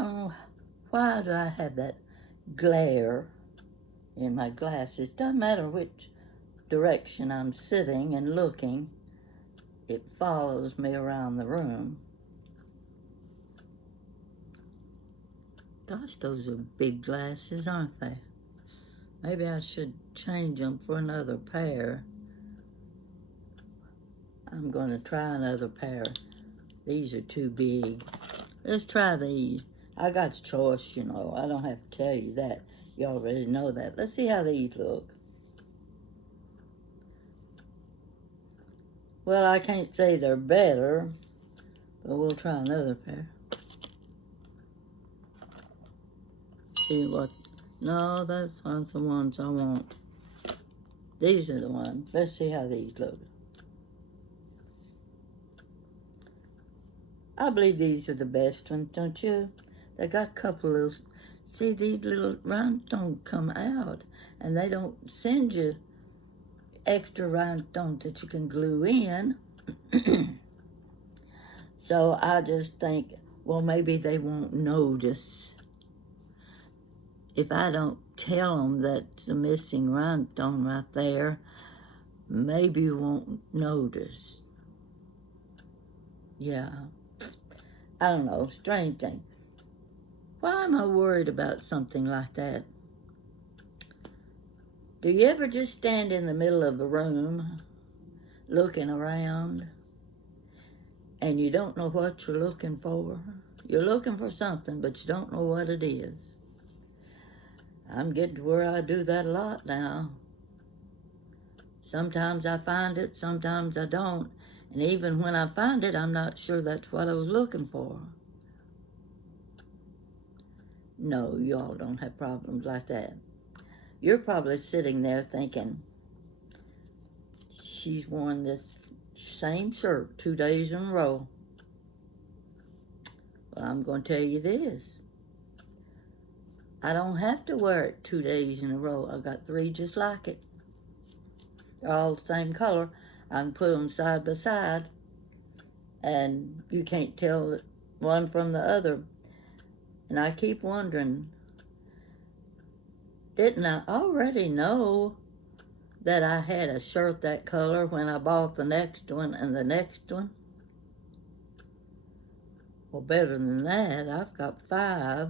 don't know why do I have that glare in my glasses. Doesn't matter which direction I'm sitting and looking, it follows me around the room. Gosh, those are big glasses, aren't they? Maybe I should change them for another pair. I'm going to try another pair. These are too big. Let's try these. I got the choice, you know. I don't have to tell you that. You already know that. Let's see how these look. Well, I can't say they're better, but we'll try another pair. See what? No, that's not the ones I want. These are the ones. Let's see how these look. I believe these are the best ones, don't you? They got a couple of, see, these little rounds don't come out, and they don't send you extra rhinestones that you can glue in. So I just think, well, maybe they won't notice. If I don't tell them that's a missing rhinestone right there, maybe you won't notice. Yeah. I don't know, strange thing. Why am I worried about something like that? Do you ever just stand in the middle of a room looking around and you don't know what you're looking for? You're looking for something, but you don't know what it is. I'm getting to where I do that a lot now. Sometimes I find it, sometimes I don't. And even when I find it, I'm not sure that's what I was looking for. No, y'all don't have problems like that. You're probably sitting there thinking, she's worn this same shirt 2 days in a row. Well, I'm going to tell you this. I don't have to wear it 2 days in a row. I got 3 just like it. They're all the same color. I can put them side by side, and you can't tell one from the other. And I keep wondering, didn't I already know that I had a shirt that color when I bought the next one and the next one? Well, better than that, I've got 5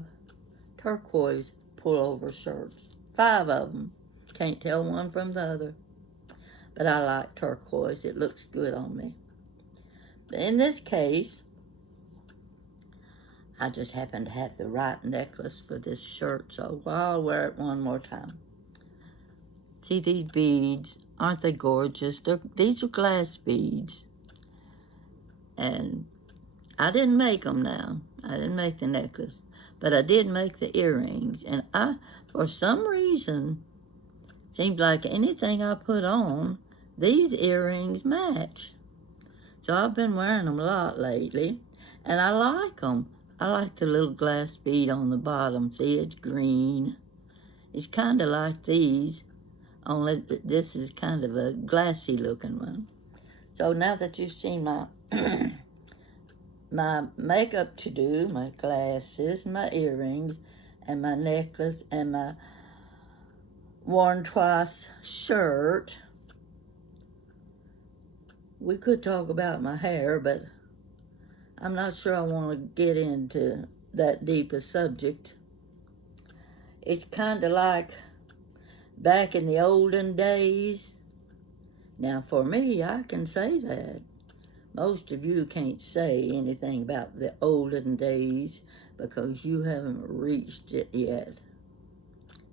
turquoise pullover shirts. 5 of them. Can't tell one from the other. But I like turquoise. It looks good on me. But in this case, I just happen to have the right necklace for this shirt, so I'll wear it one more time. See these beads? Aren't they gorgeous? These are glass beads. And I didn't make them now. I didn't make the necklace. But I did make the earrings. And for some reason, seems like anything I put on, these earrings match. So I've been wearing them a lot lately. And I like them. I like the little glass bead on the bottom. See, it's green. It's kind of like these, only this is kind of a glassy looking one. So now that you've seen my my makeup to do, my glasses, my earrings, and my necklace, and my worn twice shirt, we could talk about my hair, but I'm not sure I want to get into that deep a subject. It's kind of like back in the olden days. Now, for me, I can say that. Most of you can't say anything about the olden days because you haven't reached it yet.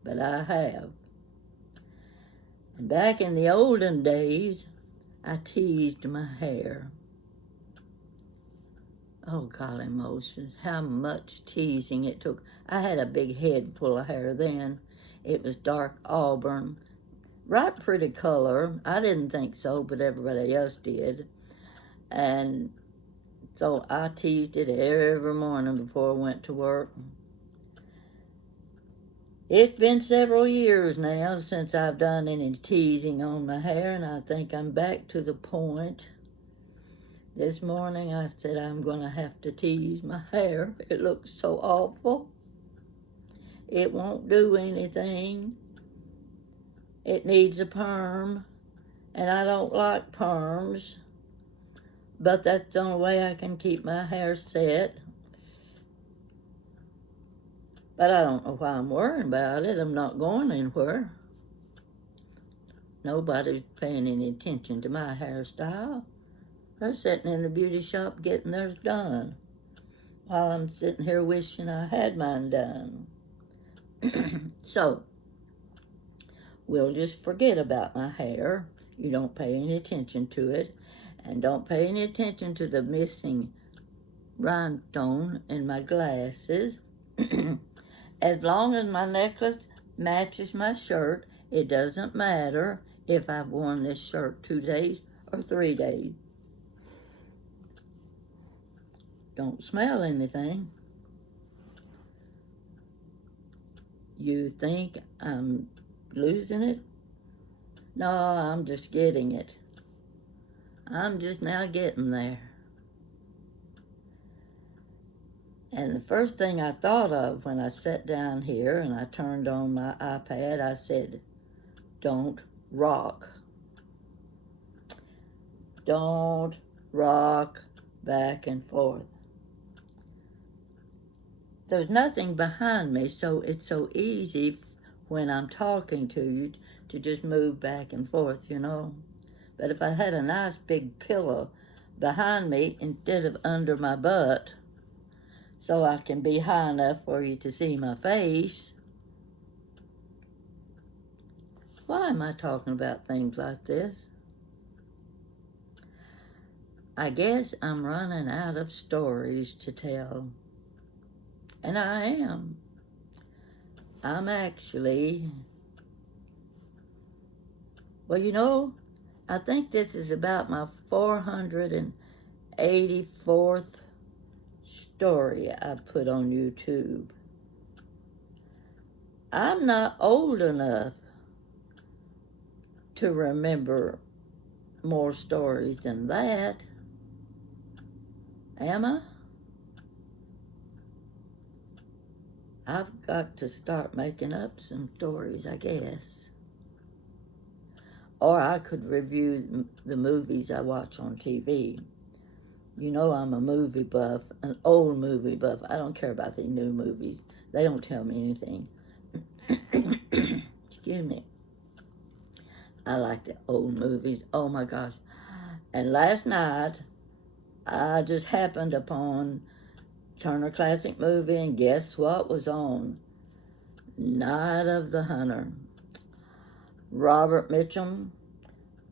But I have. And back in the olden days, I teased my hair. Oh, golly Moses, how much teasing it took. I had a big head full of hair then. It was dark auburn. Right pretty color. I didn't think so, but everybody else did. And so I teased it every morning before I went to work. It's been several years now since I've done any teasing on my hair, and I think I'm back to the point This morning I said I'm going to have to tease my hair. It looks so awful. It won't do anything. It needs a perm, and I don't like perms, but that's the only way I can keep my hair set. But I don't know why I'm worrying about it. I'm not going anywhere. Nobody's paying any attention to my hairstyle. They're sitting in the beauty shop getting theirs done, while I'm sitting here wishing I had mine done. So, we'll just forget about my hair. You don't pay any attention to it. And don't pay any attention to the missing rhinestone in my glasses. As long as my necklace matches my shirt, it doesn't matter if I've worn this shirt 2 days or 3 days. Don't smell anything. You think I'm losing it? No, I'm just getting it. I'm just now getting there. And the first thing I thought of when I sat down here and I turned on my iPad, I said, don't rock. Don't rock back and forth. There's nothing behind me, so it's so easy when I'm talking to you to just move back and forth, you know. But if I had a nice big pillow behind me instead of under my butt, so I can be high enough for you to see my face. Why am I talking about things like this? I guess I'm running out of stories to tell. And I am. I'm actually, well, you know, I think this is about my 484th story I put on YouTube. I'm not old enough to remember more stories than that. Am I? I've got to start making up some stories, I guess. Or I could review the movies I watch on TV. You know I'm a movie buff, an old movie buff. I don't care about the new movies. They don't tell me anything. Excuse me. I like the old movies. Oh my gosh. And last night, I just happened upon Turner Classic Movie, and guess what was on? Night of the Hunter. Robert Mitchum.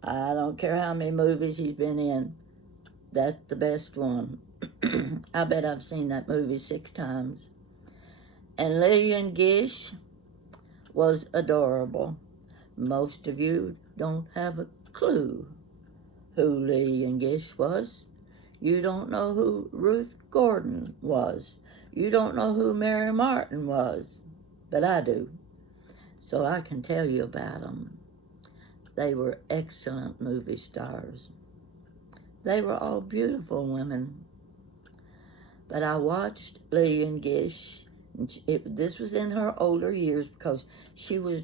I don't care how many movies he's been in. That's the best one. I bet I've seen that movie 6 times. And Lillian Gish was adorable. Most of you don't have a clue who Lillian Gish was. You don't know who Ruth Gordon was. You don't know who Mary Martin was. But I do. So I can tell you about them. They were excellent movie stars. They were all beautiful women. But I watched Lillian Gish. This was in her older years because she was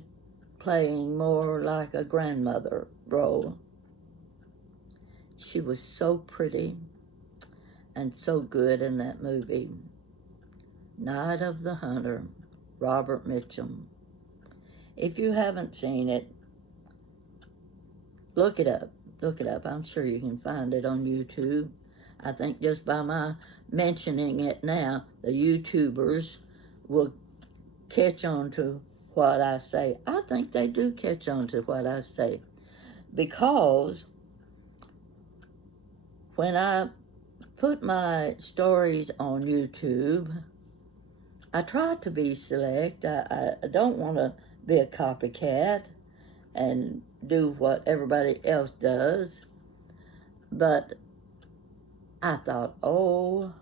playing more like a grandmother role. She was so pretty and so good in that movie. Night of the Hunter, Robert Mitchum. If you haven't seen it, look it up. Look it up. I'm sure you can find it on YouTube. I think just by my mentioning it now, the YouTubers will catch on to what I say. I think they do catch on to what I say. Because when I put my stories on YouTube, I try to be select. I don't want to be a copycat and do what everybody else does. But I thought, oh,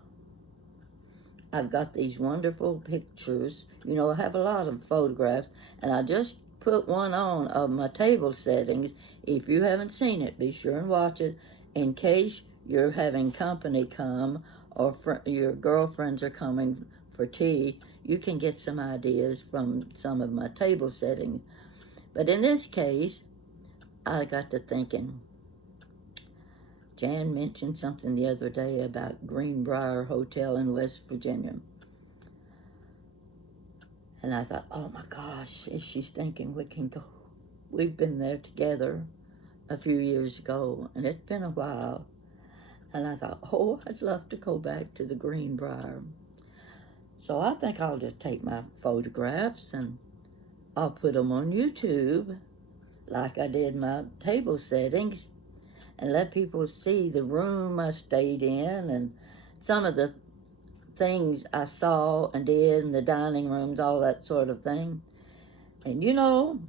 I've got these wonderful pictures. You know, I have a lot of photographs, and I just put one on of my table settings. If you haven't seen it, be sure and watch it in case you're having company come, or your girlfriends are coming for tea, you can get some ideas from some of my table settings. But in this case, I got to thinking. Jan mentioned something the other day about Greenbrier Hotel in West Virginia. And I thought, oh my gosh, she's thinking we can go. We've been there together a few years ago, and it's been a while. And I thought, oh, I'd love to go back to the Greenbrier. So I think I'll just take my photographs and I'll put them on YouTube like I did my table settings, and let people see the room I stayed in and some of the things I saw and did in the dining rooms, all that sort of thing. And you know,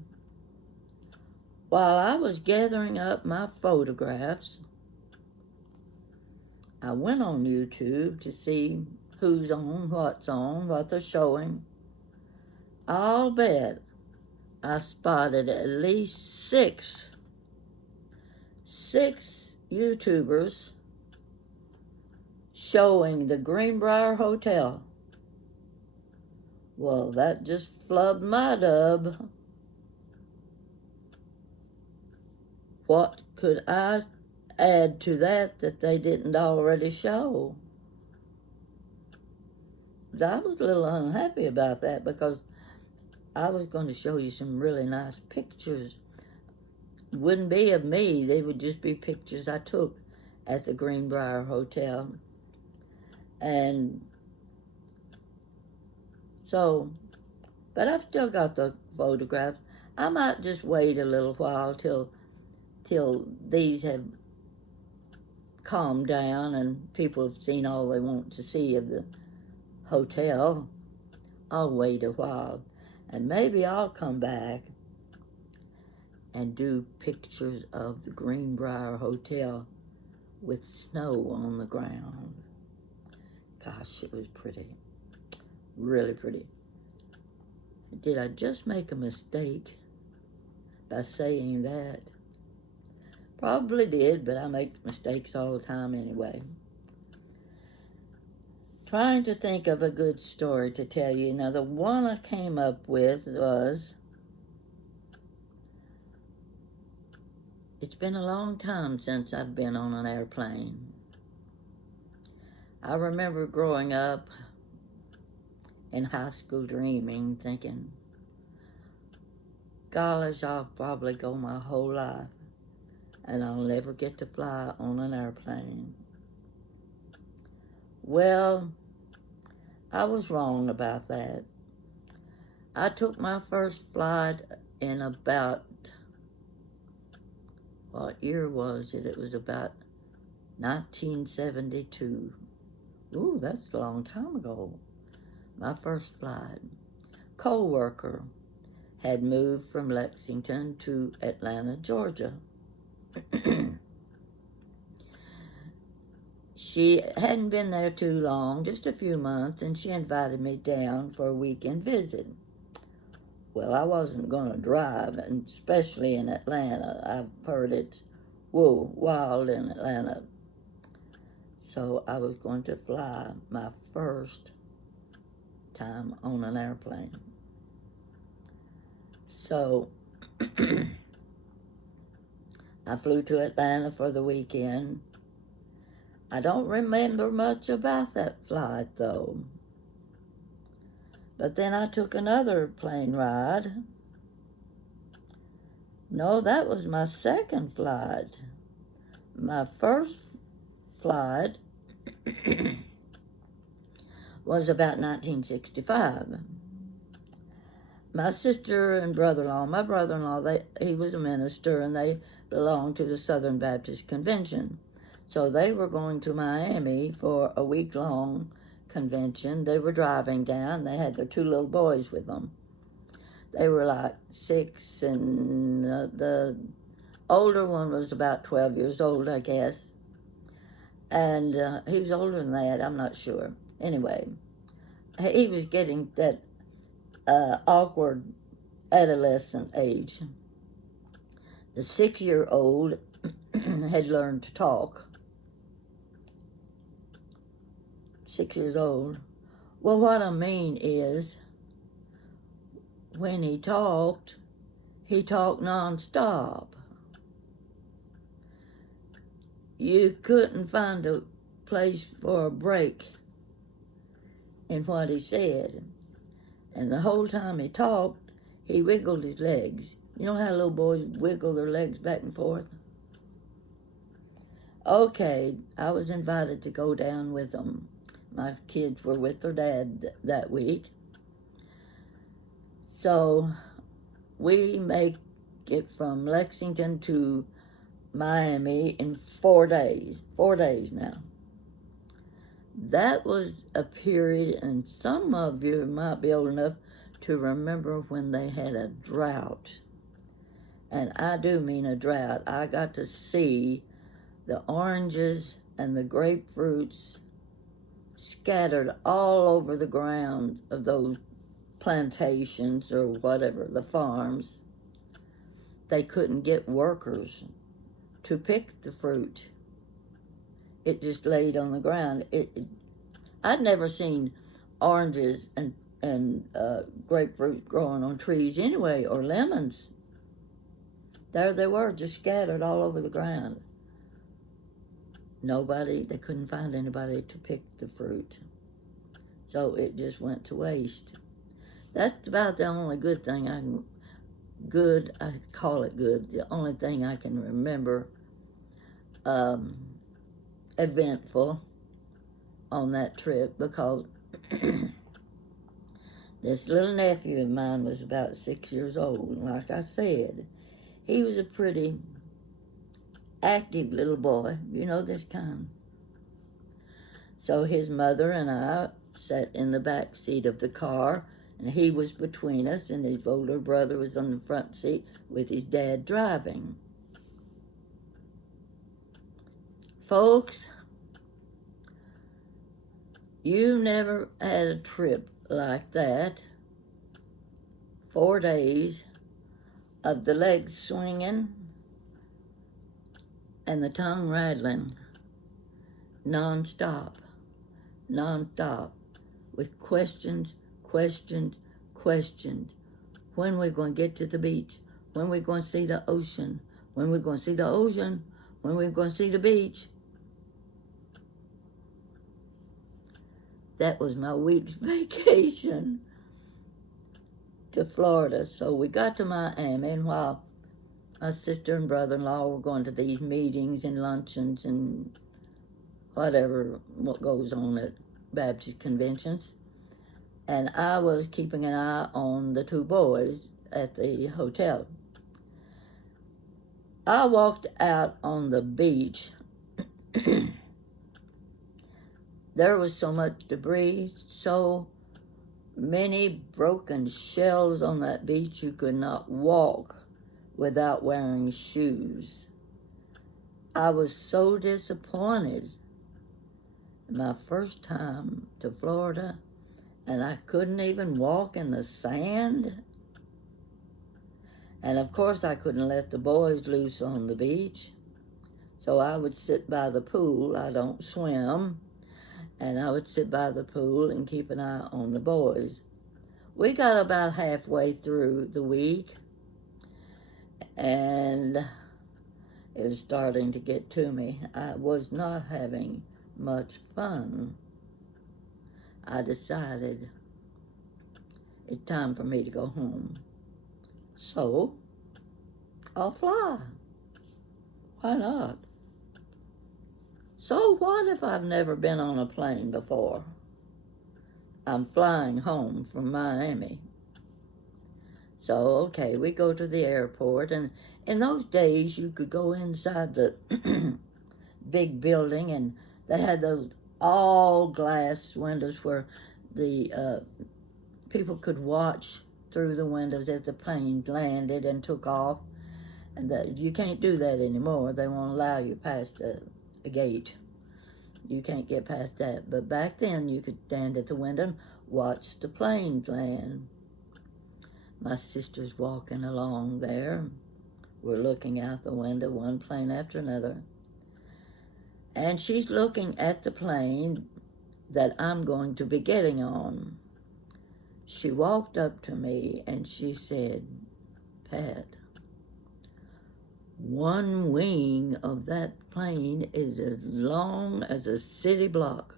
while I was gathering up my photographs, I went on YouTube to see who's on, what they're showing. I'll bet I spotted at least six YouTubers showing the Greenbrier Hotel. Well, that just flubbed my dub. What could I add to that they didn't already show? But I was a little unhappy about that because I was going to show you some really nice pictures. Wouldn't be of me, they would just be pictures I took at the Greenbrier Hotel. And so, but I've still got the photographs. I might just wait a little while till these have calmed down and people have seen all they want to see of the hotel. I'll wait a while, and maybe I'll come back and do pictures of the Greenbrier Hotel with snow on the ground. Gosh, it was pretty, really pretty. Did I just make a mistake by saying that? Probably did, but I make mistakes all the time anyway. Trying to think of a good story to tell you. Now, the one I came up with was, it's been a long time since I've been on an airplane. I remember growing up in high school dreaming, thinking, gosh, I'll probably go my whole life and I'll never get to fly on an airplane. Well, I was wrong about that. I took my first flight in about, what year was it? It was about 1972. Ooh, that's a long time ago. My first flight. Co-worker had moved from Lexington to Atlanta, Georgia. She hadn't been there too long, just a few months, and she invited me down for a weekend visit. Well, I wasn't going to drive, and especially in Atlanta. I've heard it's, whoa, wild in Atlanta. So I was going to fly my first time on an airplane. So I flew to Atlanta for the weekend. I don't remember much about that flight, though. But then I took another plane ride. No, that was my second flight. My first flight was about 1965. My sister and brother-in-law, my brother-in-law, he was a minister, and they belonged to the Southern Baptist Convention. So they were going to Miami for a week-long convention. They were driving down. They had their two little boys with them. They were like 6, and the older one was about 12 years old, I guess. And he was older than that, I'm not sure. Anyway, he was getting that awkward adolescent age. The 6-year-old had learned to talk. 6 years old. Well, what I mean is, when he talked nonstop. You couldn't find a place for a break in what he said. And the whole time he talked, he wiggled his legs. You know how little boys wiggle their legs back and forth? Okay, I was invited to go down with them. My kids were with their dad that week. So we make it from Lexington to Miami in 4 days. 4 days now. That was a period, and some of you might be old enough to remember when they had a drought. And I do mean a drought. I got to see the oranges and the grapefruits scattered all over the ground of those plantations or whatever, the farms. They couldn't get workers to pick the fruit. It just laid on the ground. I'd never seen oranges and grapefruit growing on trees anyway, or lemons. There they were, just scattered all over the ground. They couldn't find anybody to pick the fruit. So it just went to waste. That's about the only good thing I call it good, the only thing I can remember eventful on that trip, because this little nephew of mine was about 6 years old. Like I said, he was a pretty active little boy, you know, this kind. So his mother and I sat in the back seat of the car, and he was between us, and his older brother was on the front seat with his dad driving. Folks, you never had a trip like that. 4 days of the legs swinging and the tongue rattling nonstop, with questions. When we're going to get to the beach? When we're going to see the ocean? When we're going to see the ocean? When we're going to see the beach? That was my week's vacation to Florida. So we got to Miami, and while my sister and brother-in-law were going to these meetings and luncheons and what goes on at Baptist conventions, and I was keeping an eye on the 2 boys at the hotel. I walked out on the beach. There was so much debris, so many broken shells on that beach, you could not walk without wearing shoes. I was so disappointed. My first time to Florida, and I couldn't even walk in the sand. And of course I couldn't let the boys loose on the beach. So I would sit by the pool. I don't swim. And I would sit by the pool and keep an eye on the boys. We got about halfway through the week, and it was starting to get to me. I was not having much fun. I decided it's time for me to go home. So I'll fly. Why not? So what if I've never been on a plane before? I'm flying home from Miami. So, okay, we go to the airport, and in those days you could go inside the big building, and they had those all glass windows where the people could watch through the windows as the plane landed and took off. And you can't do that anymore. They won't allow you past a gate. You can't get past that. But back then, you could stand at the window and watch the planes land. My sister's walking along there. We're looking out the window, one plane after another. And she's looking at the plane that I'm going to be getting on. She walked up to me and she said, Pat, one wing of that plane is as long as a city block.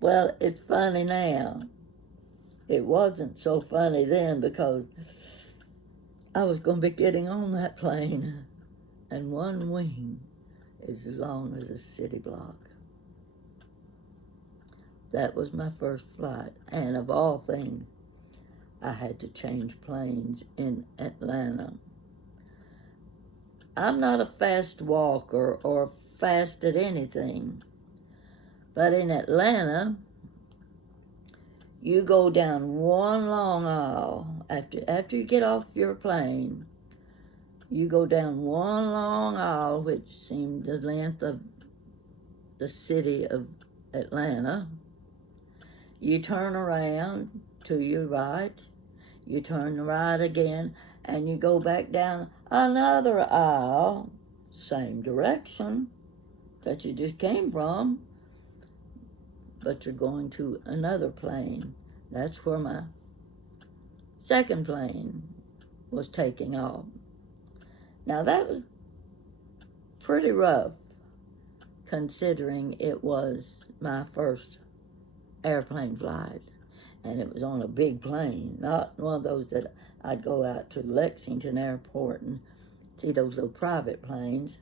Well, it's funny now. It wasn't so funny then because I was going to be getting on that plane, and one wing is as long as a city block. That was my first flight, and of all things, I had to change planes in Atlanta. I'm not a fast walker or fast at anything, but in Atlanta, you go down one long aisle. After you get off your plane, you go down one long aisle, which seemed the length of the city of Atlanta. You turn around to your right, you turn right again, and you go back down another aisle, same direction that you just came from, but you're going to another plane. That's where my second plane was taking off. Now that was pretty rough considering it was my first airplane flight, and it was on a big plane, not one of those that I'd go out to Lexington Airport and see those little private planes.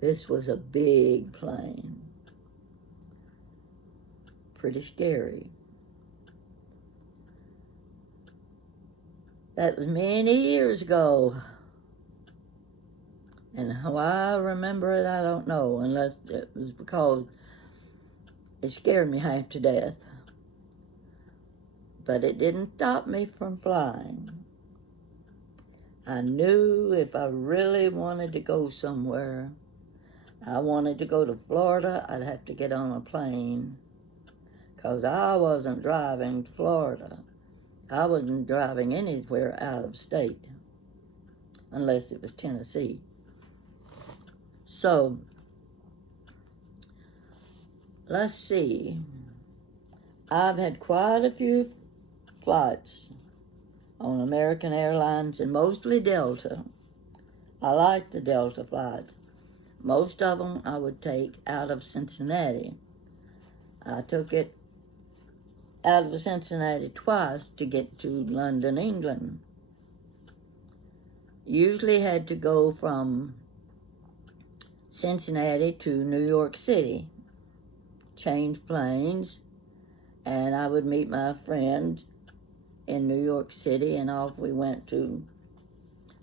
This was a big plane. Pretty scary. That was many years ago. And how I remember it, I don't know, unless it was because it scared me half to death. But it didn't stop me from flying. I knew if I really wanted to go somewhere, I wanted to go to Florida, I'd have to get on a plane. Because I wasn't driving to Florida. I wasn't driving anywhere out of state, unless it was Tennessee. So, let's see. I've had quite a few flights on American Airlines and mostly Delta. I like the Delta flights. Most of them I would take out of Cincinnati. I took it out of Cincinnati twice to get to London, England. Usually had to go from Cincinnati to New York City, change planes, and I would meet my friend in New York City, and off we went to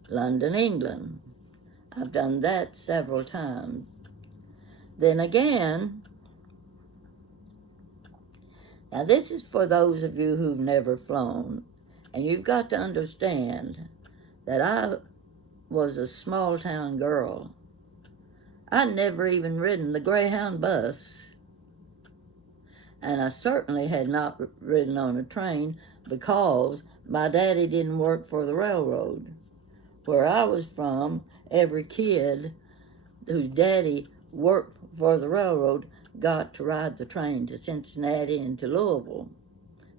London, England. I've done that several times. Then again, now this is for those of you who've never flown, and you've got to understand that I was a small town girl. I'd never even ridden the Greyhound bus, and I certainly had not ridden on a train because my daddy didn't work for the railroad. Where I was from, every kid whose daddy worked for the railroad got to ride the train to Cincinnati and to Louisville.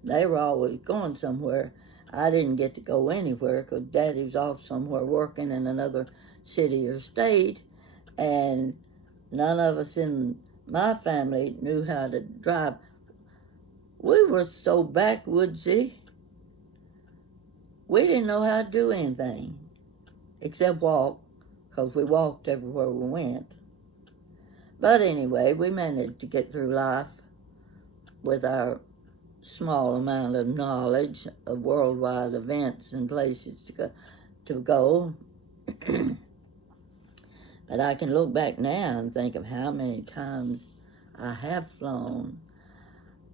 They were always going somewhere. I didn't get to go anywhere because Daddy was off somewhere working in another city or state, and none of us in my family knew how to drive. We were so backwoodsy, we didn't know how to do anything except walk, because we walked everywhere we went. But anyway, we managed to get through life with our small amount of knowledge of worldwide events and places to go. But I can look back now and think of how many times I have flown.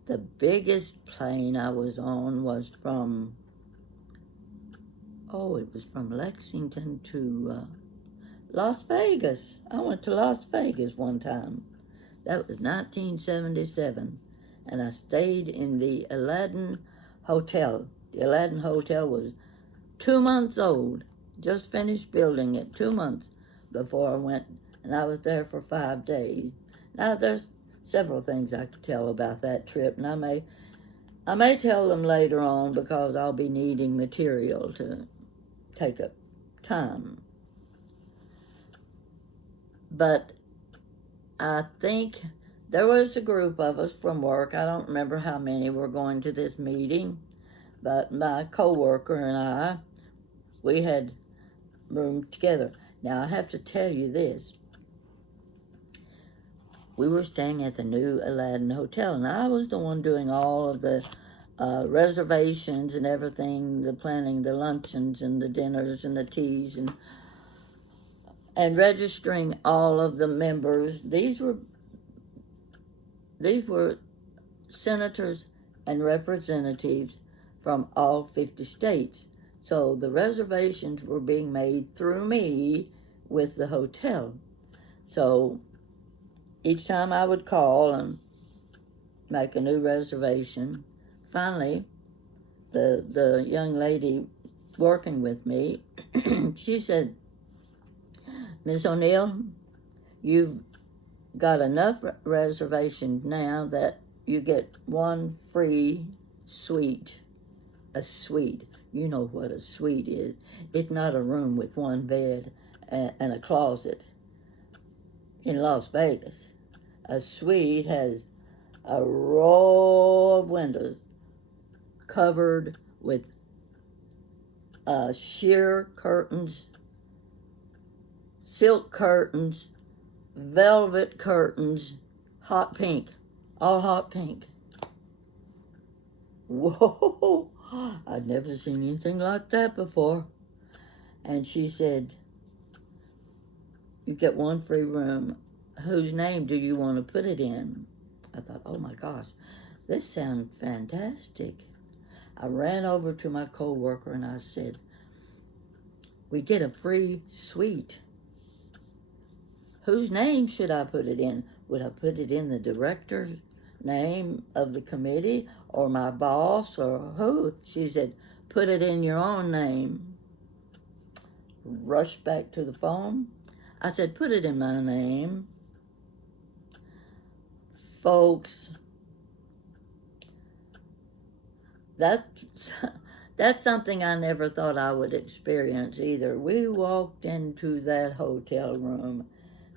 The biggest plane I was on was from Lexington to Las Vegas. I went to Las Vegas one time. That was 1977. And I stayed in the Aladdin Hotel. The Aladdin Hotel was 2 months old. Just finished building it 2 months before I went and I was there for 5 days. Now, there's several things I could tell about that trip, and I may tell them later on because I'll be needing material to take up time. But I think there was a group of us from work. I don't remember how many were going to this meeting, but my coworker and I, we had roomed together. Now, I have to tell you this. We were staying at the new Aladdin Hotel, and I was the one doing all of the reservations and everything, the planning, the luncheons and the dinners and the teas, and registering all of the members. These were senators and representatives from all 50 states. So the reservations were being made through me with the hotel. So each time I would call and make a new reservation, finally, the young lady working with me, she said, "Miss O'Neill, you've got enough reservations now that you get one free suite." A suite. You know what a suite is. It's not a room with one bed and a closet in Las Vegas. A suite has a row of windows covered with sheer curtains, silk curtains, velvet curtains, hot pink, all hot pink. Whoa, I'd never seen anything like that before. And she said, "You get one free room. Whose name do you want to put it in?" I thought, oh my gosh, this sounds fantastic. I ran over to my coworker and I said, "We get a free suite. Whose name should I put it in? Would I put it in the director's name of the committee or my boss or who?" She said, "Put it in your own name." Rushed back to the phone. I said, "Put it in my name." Folks, that's something I never thought I would experience either. We walked into that hotel room,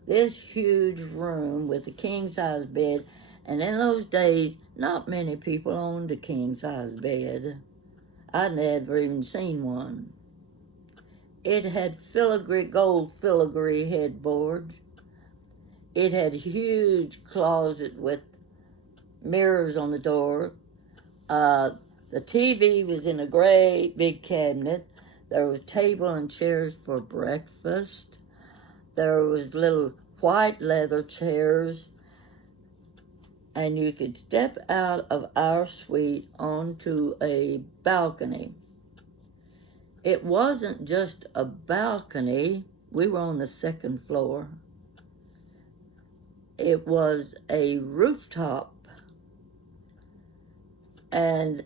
this huge room with a king-size bed, and in those days, not many people owned a king-size bed. I'd never even seen one. It had gold filigree headboard. It had a huge closet with mirrors on the door. The TV was in a great big cabinet. There was table and chairs for breakfast. There was little white leather chairs. And you could step out of our suite onto a balcony. It wasn't just a balcony. We were on the second floor. It was a rooftop. And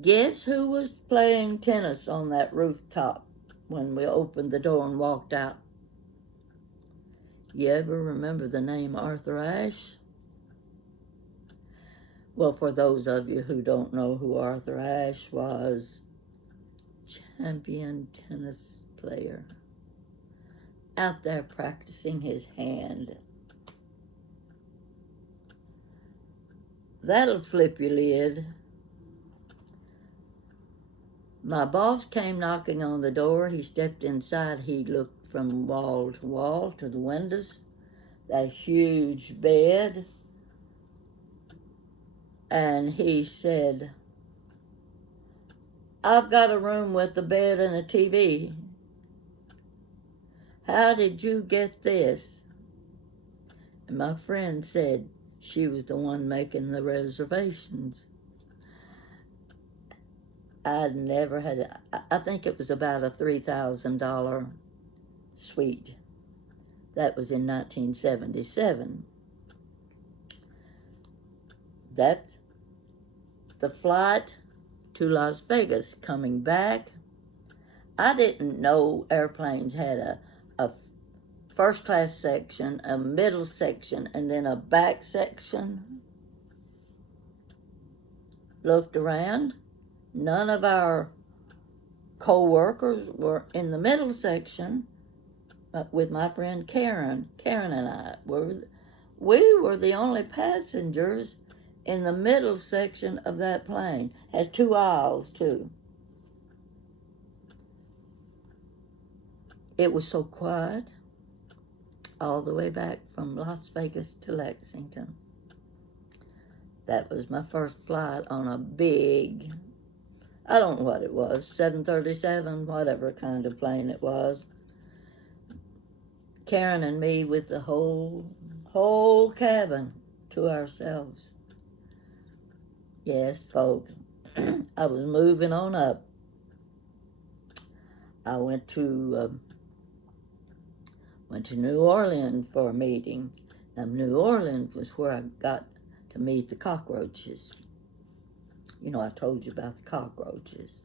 guess who was playing tennis on that rooftop when we opened the door and walked out? You ever remember the name Arthur Ashe? Well, for those of you who don't know who Arthur Ashe was, champion tennis player, out there practicing his hand. That'll flip your lid. My boss came knocking on the door. He stepped inside. He looked from wall to the windows, that huge bed, and he said, "I've got a room with a bed and a TV. How did you get this?" And my friend said she was the one making the reservations. I'd never had, I think it was about a $3,000 suite. That was in 1977. That's the flight to Las Vegas coming back. I didn't know airplanes had a first class section, a middle section, and then a back section. Looked around. None of our co-workers were in the middle section with my friend Karen. Karen and I we were the only passengers in the middle section of that plane. Has 2 aisles too. It was so quiet all the way back from Las Vegas to Lexington. That was my first flight on a big, I don't know what it was, 737, whatever kind of plane it was. Karen and me with the whole cabin to ourselves. Yes, folks, I was moving on up. I went to New Orleans for a meeting. Now, New Orleans was where I got to meet the cockroaches. You know, I told you about the cockroaches.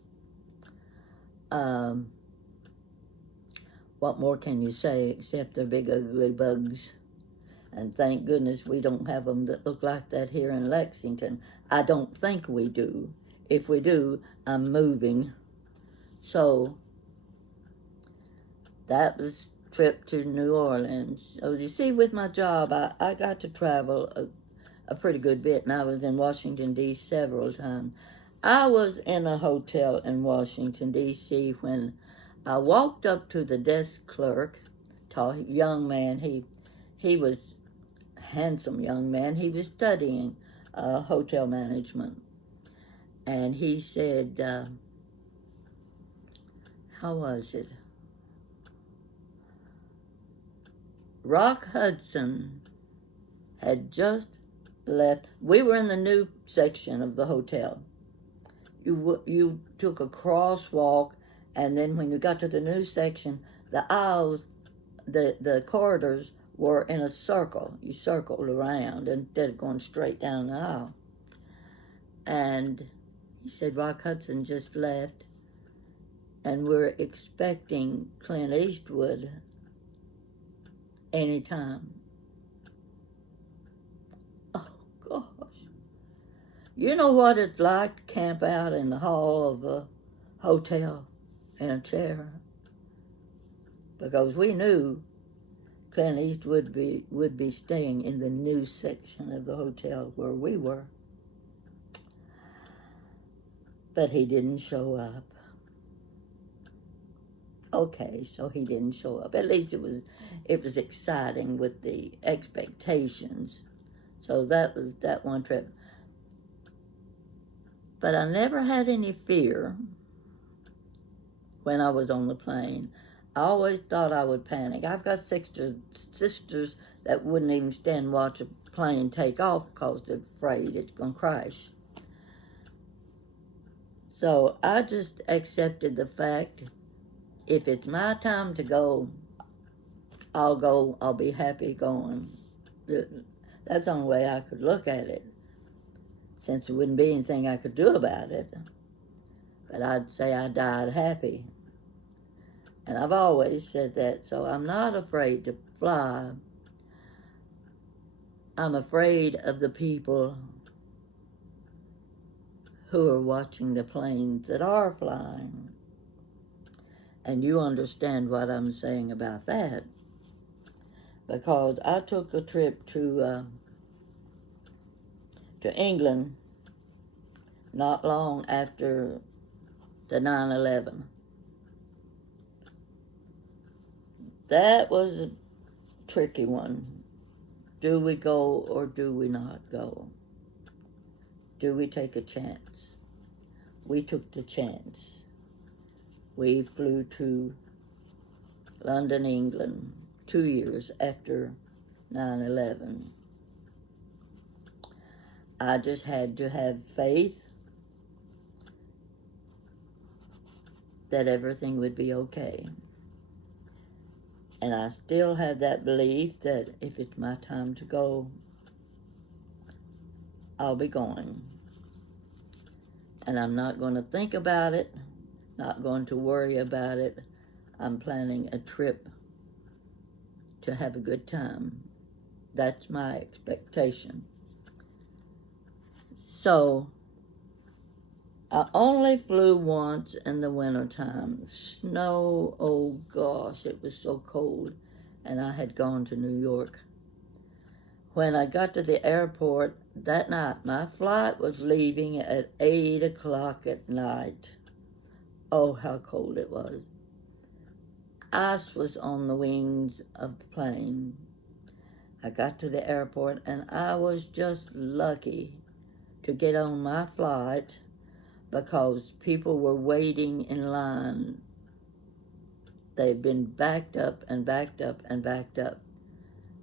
What more can you say except they're big ugly bugs? And thank goodness we don't have them that look like that here in Lexington. I don't think we do. If we do, I'm moving. So that was trip to New Orleans. So you see, with my job, I got to travel a pretty good bit, and I was in Washington, D.C. several times. I was in a hotel in Washington, D.C. when I walked up to the desk clerk, tall young man. He was a handsome young man. He was studying hotel management. And he said, how was it? Rock Hudson had just left. We were in the new section of the hotel. You took a crosswalk, and then when you got to the new section, the aisles, the corridors were in a circle. You circled around instead of going straight down the aisle. And he said Rock Hudson just left, and we're expecting Clint Eastwood anytime. Oh, gosh. You know what it's like to camp out in the hall of a hotel in a chair? Because we knew Clint Eastwood would be staying in the new section of the hotel where we were. But he didn't show up. Okay, so he didn't show up. At least it was exciting with the expectations. So that was that one trip. But I never had any fear when I was on the plane. I always thought I would panic. I've got sisters that wouldn't even stand and watch a plane take off because they're afraid it's going to crash. So I just accepted the fact, if it's my time to go, I'll go. I'll be happy going. That's the only way I could look at it, since there wouldn't be anything I could do about it. But I'd say I died happy. And I've always said that, so I'm not afraid to fly. I'm afraid of the people who are watching the planes that are flying. And you understand what I'm saying about that. Because I took a trip to England not long after the 9/11. That was a tricky one. Do we go or do we not go? Do we take a chance? We took the chance. We flew to London, England, 2 years after 9/11. I just had to have faith that everything would be okay. And I still had that belief that if it's my time to go, I'll be going. And I'm not going to think about it, not going to worry about it. I'm planning a trip to have a good time. That's my expectation. So, I only flew once in the wintertime. Snow, oh gosh, it was so cold. And I had gone to New York. When I got to the airport that night, my flight was leaving at 8 o'clock at night. Oh, how cold it was. Ice was on the wings of the plane. I got to the airport and I was just lucky to get on my flight because people were waiting in line. They'd been backed up and backed up and backed up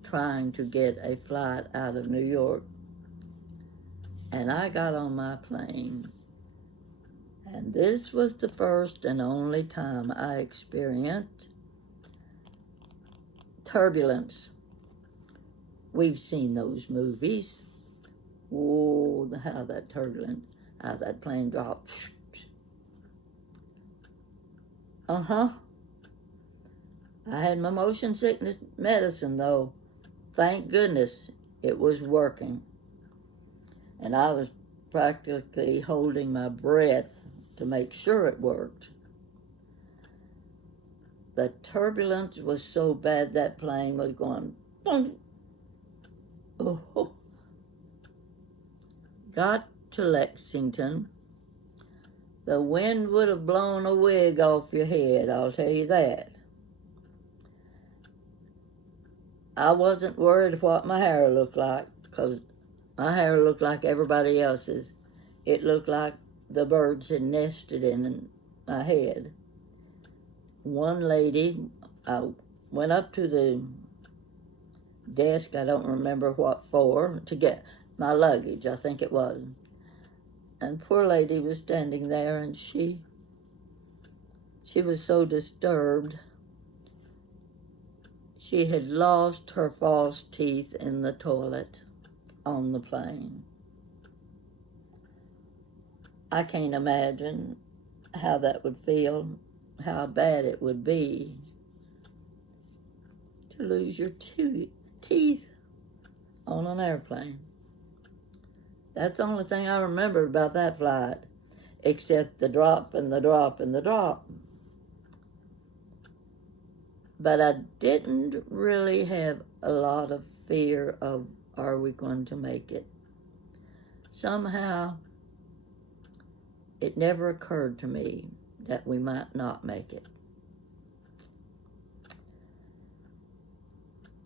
trying to get a flight out of New York. And I got on my plane. And this was the first and only time I experienced turbulence. We've seen those movies. Oh, how that turbulence, how that plane dropped. I had my motion sickness medicine, though. Thank goodness it was working. And I was practically holding my breath to make sure it worked. The turbulence was so bad that plane was going boom. Oh. Got to Lexington. The wind would have blown a wig off your head, I'll tell you that. I wasn't worried what my hair looked like, because my hair looked like everybody else's. It looked like the birds had nested in my head. One lady, I went up to the desk, I don't remember what for, to get my luggage, I think it was. And poor lady was standing there, and she was so disturbed. She had lost her false teeth in the toilet on the plane. I can't imagine how that would feel, how bad it would be to lose your teeth on an airplane. That's the only thing I remember about that flight, except the drop and the drop and the drop. But I didn't really have a lot of fear of, are we going to make it? Somehow, it never occurred to me that we might not make it.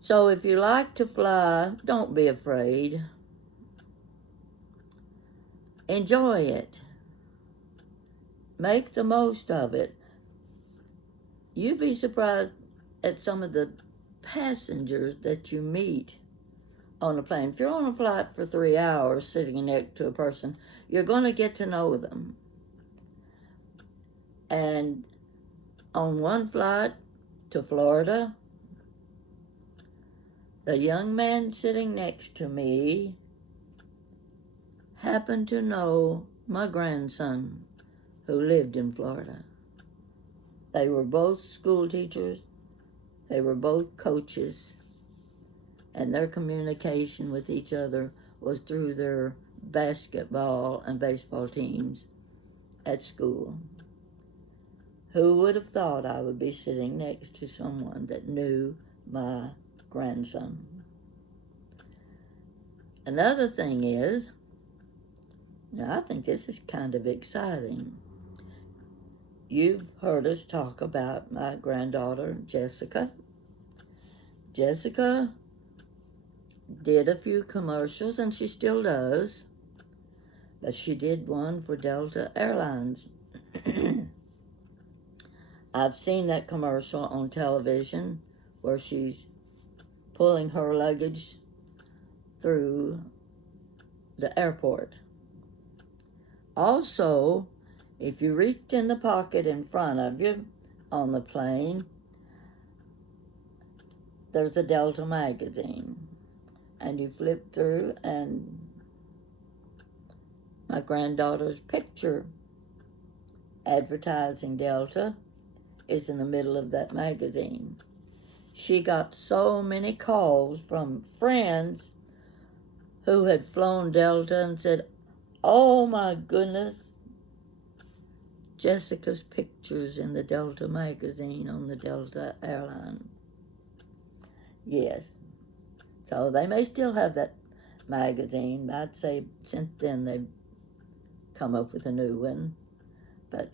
So if you like to fly, don't be afraid. Enjoy it. Make the most of it. You'd be surprised at some of the passengers that you meet on a plane. If you're on a flight for 3 hours sitting next to a person, you're going to get to know them. And on one flight to Florida, the young man sitting next to me happened to know my grandson who lived in Florida. They were both school teachers. They were both coaches. And their communication with each other was through their basketball and baseball teams at school. Who would have thought I would be sitting next to someone that knew my grandson? Another thing is, now I think this is kind of exciting. You've heard us talk about my granddaughter, Jessica. Jessica did a few commercials, and she still does, but she did one for Delta Airlines. I've seen that commercial on television where she's pulling her luggage through the airport. Also, if you reach in the pocket in front of you on the plane, there's a Delta magazine. And you flip through, and my granddaughter's picture advertising Delta is in the middle of that magazine. she got so many calls from friends who had flown Delta and said, "Oh my goodness, Jessica's pictures in the Delta magazine on the Delta airline." Yes. So they may still have that magazine. I'd say since then they've come up with a new one. But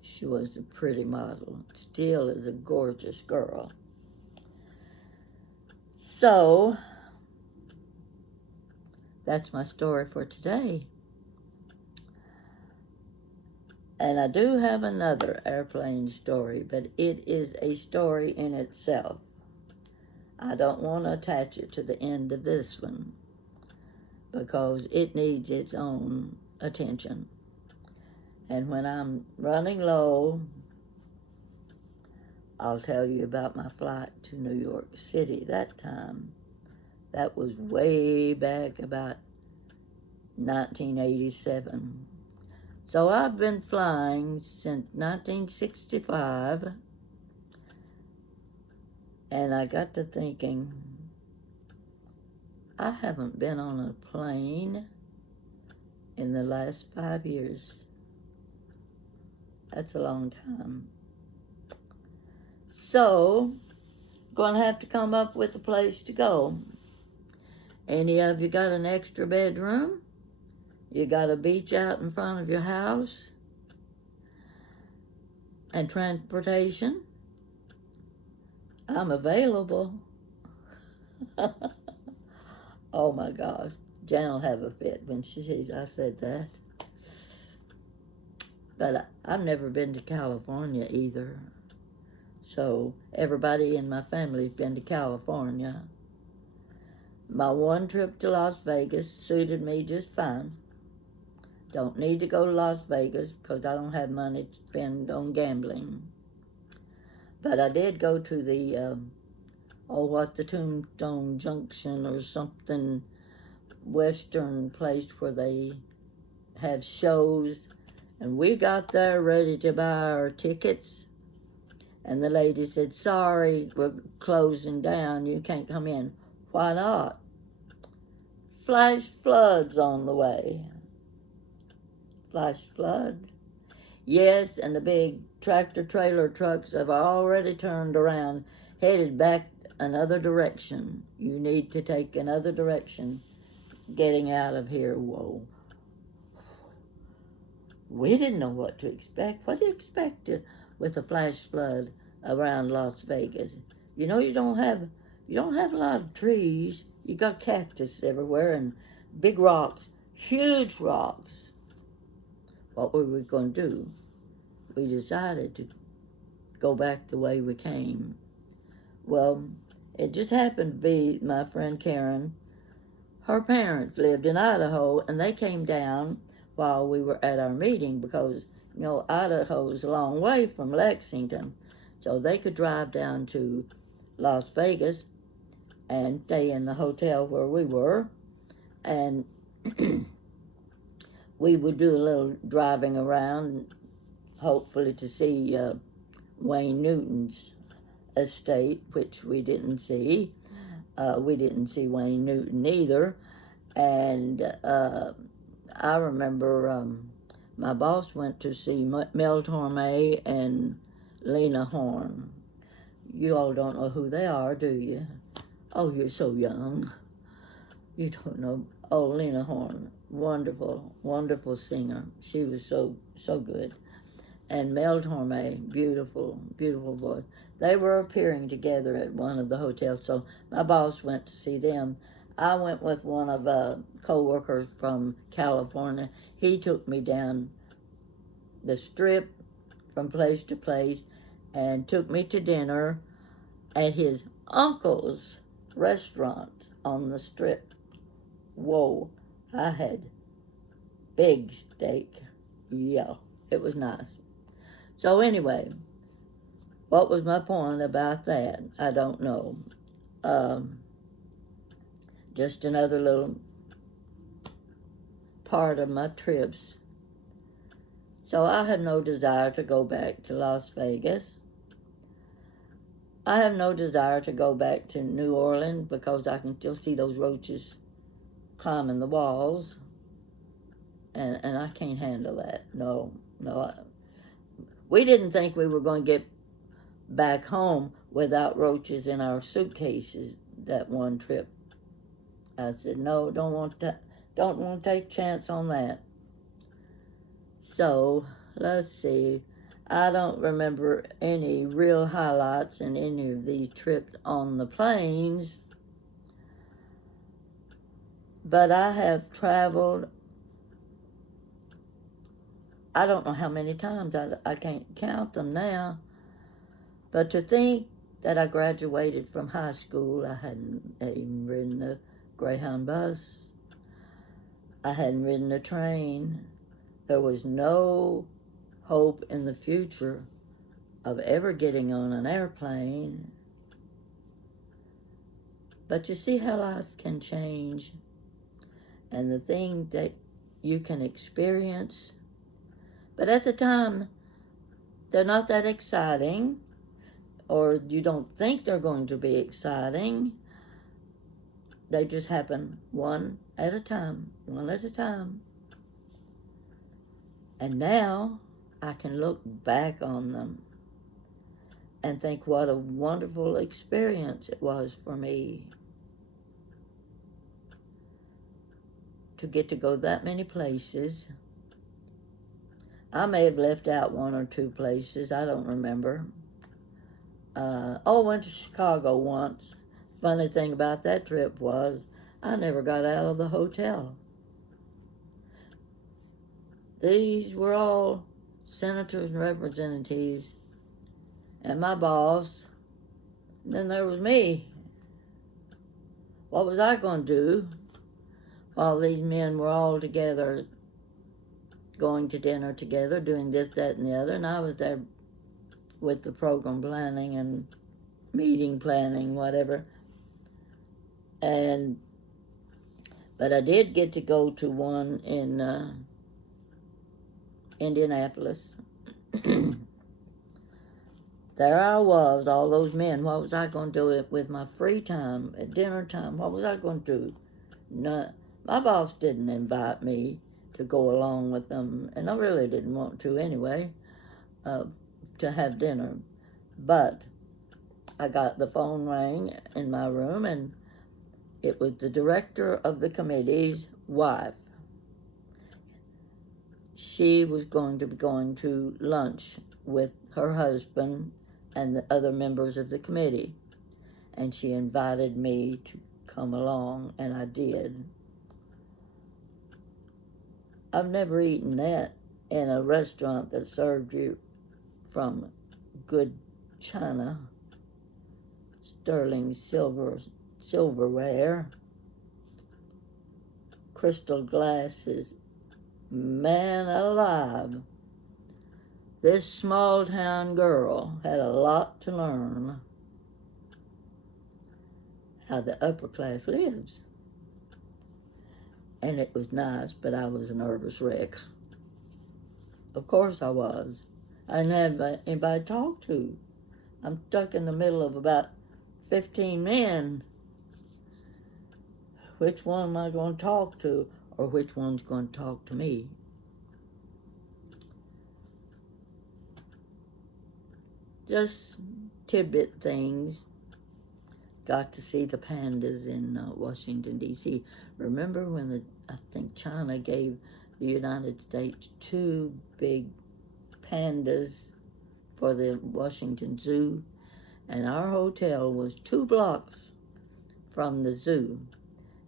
she was a pretty model. Still is a gorgeous girl. So that's my story for today. And I do have another airplane story, but it is a story in itself. I don't want to attach it to the end of this one because it needs its own attention. And when I'm running low, I'll tell you about my flight to New York City that time. That was way back about 1987. So I've been flying since 1965, and I got to thinking, I haven't been on a plane in the last 5 years. That's a long time. So, gonna have to come up with a place to go. Any of you got an extra bedroom? You got a beach out in front of your house? And transportation? I'm available. Oh my gosh. Jan will have a fit when she sees I said that. But I've never been to California either. So everybody in my family's been to California. My one trip to Las Vegas suited me just fine. Don't need to go to Las Vegas because I don't have money to spend on gambling. But I did go to the, the Tombstone Junction or something, western place where they have shows. And we got there ready to buy our tickets. And the lady said, "Sorry, we're closing down. You can't come in." "Why not?" "Flash floods on the way." Flash flood? Yes, and the big tractor-trailer trucks have already turned around, headed back another direction. You need to take another direction getting out of here. Whoa. We didn't know what to expect. What do you expect with a flash flood around Las Vegas? You know, you don't have a lot of trees. You got cactus everywhere and big rocks, huge rocks. What were we going to do? We decided to go back the way we came. Well, it just happened to be my friend Karen. Her parents lived in Idaho, and they came down while we were at our meeting because, you know, Idaho is a long way from Lexington. So they could drive down to Las Vegas and stay in the hotel where we were. And we would do a little driving around, hopefully to see Wayne Newton's estate, which we didn't see. We didn't see Wayne Newton either. And I remember my boss went to see Mel Torme and Lena Horne. You all don't know who they are, do you? Oh, you're so young. You don't know. Oh, Lena Horne, wonderful, wonderful singer. She was so good. And Mel Torme, beautiful, beautiful voice. They were appearing together at one of the hotels, so my boss went to see them. I went with one of co-workers from California. He took me down the strip from place to place and took me to dinner at his uncle's restaurant on the strip. Whoa, I had big steak. Yeah, it was nice. So anyway, what was my point about that? I don't know. Just another little part of my trips. So I have no desire to go back to Las Vegas. I have no desire to go back to New Orleans because I can still see those roaches climbing the walls, and I can't handle that. No, no. We didn't think we were going to get back home without roaches in our suitcases that one trip. I said, no, don't want to take a chance on that. So, let's see. I don't remember any real highlights in any of these trips on the planes, but I have traveled, I don't know how many times, I can't count them now, but to think that I graduated from high school, I hadn't even ridden a Greyhound bus, I hadn't ridden a train, there was no hope in the future of ever getting on an airplane. But you see how life can change, and the thing that you can experience, but at the time they're not that exciting, or you don't think they're going to be exciting. They just happen one at a time. And now I can look back on them and think what a wonderful experience it was for me to get to go that many places. I may have left out one or two places, I don't remember. Went to Chicago once. Funny thing about that trip was I never got out of the hotel. These were all senators and representatives, and my boss. And then there was me. What was I going to do while these men were all together, going to dinner together, doing this, that, and the other, and I was there with the program planning and meeting planning, whatever. But I did get to go to one in Indianapolis. There I was, all those men. What was I going to do with my free time, at dinner time? What was I going to do? No, my boss didn't invite me to go along with them, and I really didn't want to anyway, to have dinner. But I got the phone rang in my room, and it was the director of the committee's wife. She was going to be going to lunch with her husband and the other members of the committee, and she invited me to come along, and I did. I've never eaten that in a restaurant that served you from good china, sterling silverware, crystal glasses. Man alive, this small town girl had a lot to learn how the upper class lives. And it was nice, but I was a nervous wreck. Of course I was. I didn't have anybody to talk to. I'm stuck in the middle of about 15 men. Which one am I going to talk to, or which one's going to talk to me? Just tidbit things. Got to see the pandas in Washington, D.C. Remember when I think China gave the United States 2 big pandas for the Washington Zoo? And our hotel was 2 blocks from the zoo.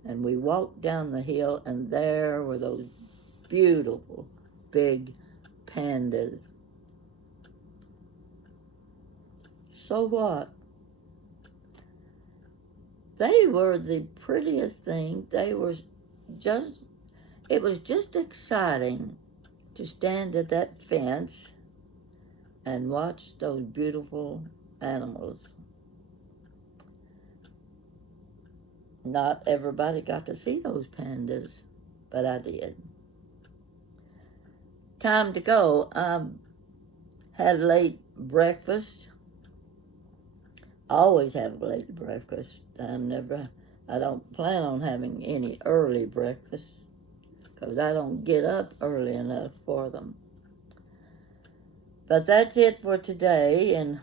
And we walked down the hill, and there were those beautiful big pandas. So what? They were the prettiest thing. It was just exciting to stand at that fence and watch those beautiful animals. Not everybody got to see those pandas, but I did. Time to go. Had late breakfast. always have a late breakfast. I don't plan on having any early breakfast because I don't get up early enough for them. But that's it for today, and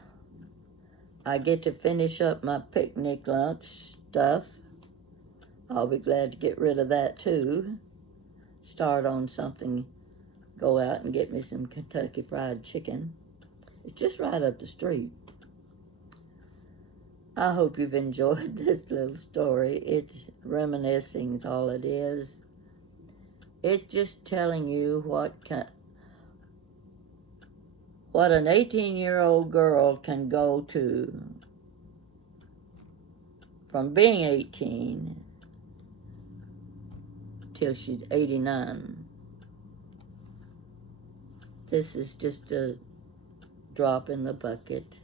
I get to finish up my picnic lunch stuff. I'll be glad to get rid of that too. Start on something, go out and get me some Kentucky Fried Chicken. It's just right up the street. I hope you've enjoyed this little story. It's reminiscing is all it is. It's just telling you what an 18-year-old girl can go to from being 18 till she's 89. This is just a drop in the bucket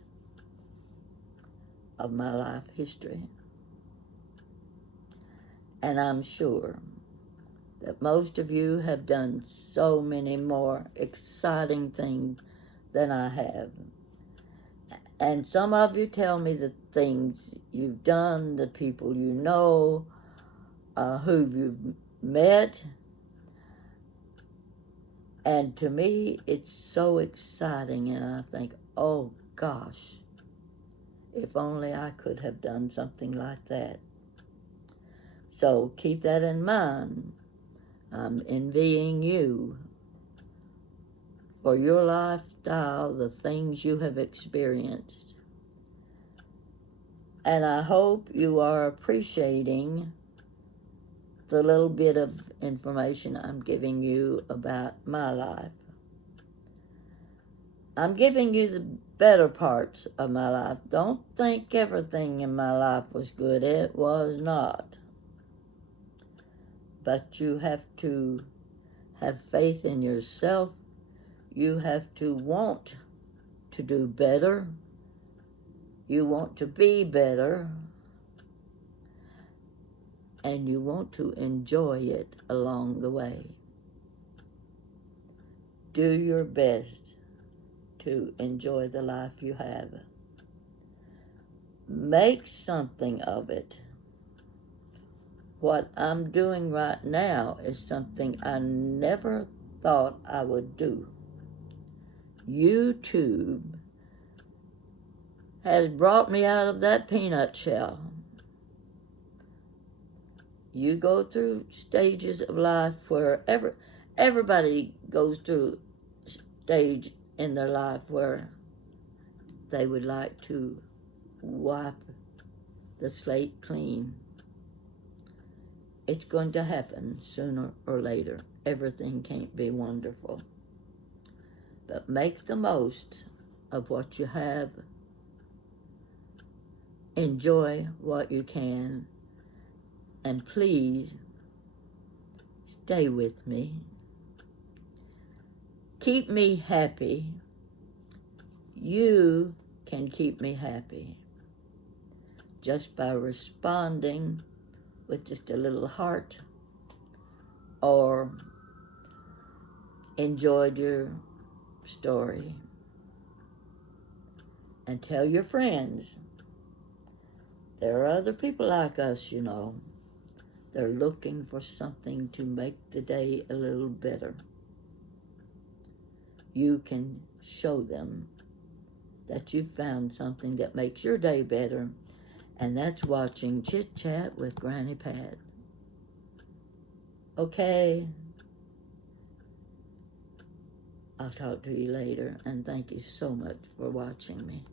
of my life history. And I'm sure that most of you have done so many more exciting things than I have. And some of you tell me the things you've done, the people you know, who you've met. And to me, it's so exciting, and I think, oh gosh, if only I could have done something like that. So keep that in mind. I'm envying you for your lifestyle, the things you have experienced. And I hope you are appreciating the little bit of information I'm giving you about my life. I'm giving you the better parts of my life. Don't think everything in my life was good. It was not. But you have to have faith in yourself. You have to want to do better. You want to be better. And you want to enjoy it along the way. Do your best to enjoy the life you have. Make something of it. What I'm doing right now is something I never thought I would do. YouTube has brought me out of that peanut shell. You go through stages of life where everybody goes through a stage in their life where they would like to wipe the slate clean. It's going to happen sooner or later. Everything can't be wonderful. But make the most of what you have. Enjoy what you can. And please, stay with me. Keep me happy. You can keep me happy just by responding with just a little heart or enjoyed your story. And tell your friends. There are other people like us, you know. They're looking for something to make the day a little better. You can show them that you found something that makes your day better, and that's watching Chit Chat with Granny Pat. Okay? I'll talk to you later, and thank you so much for watching me.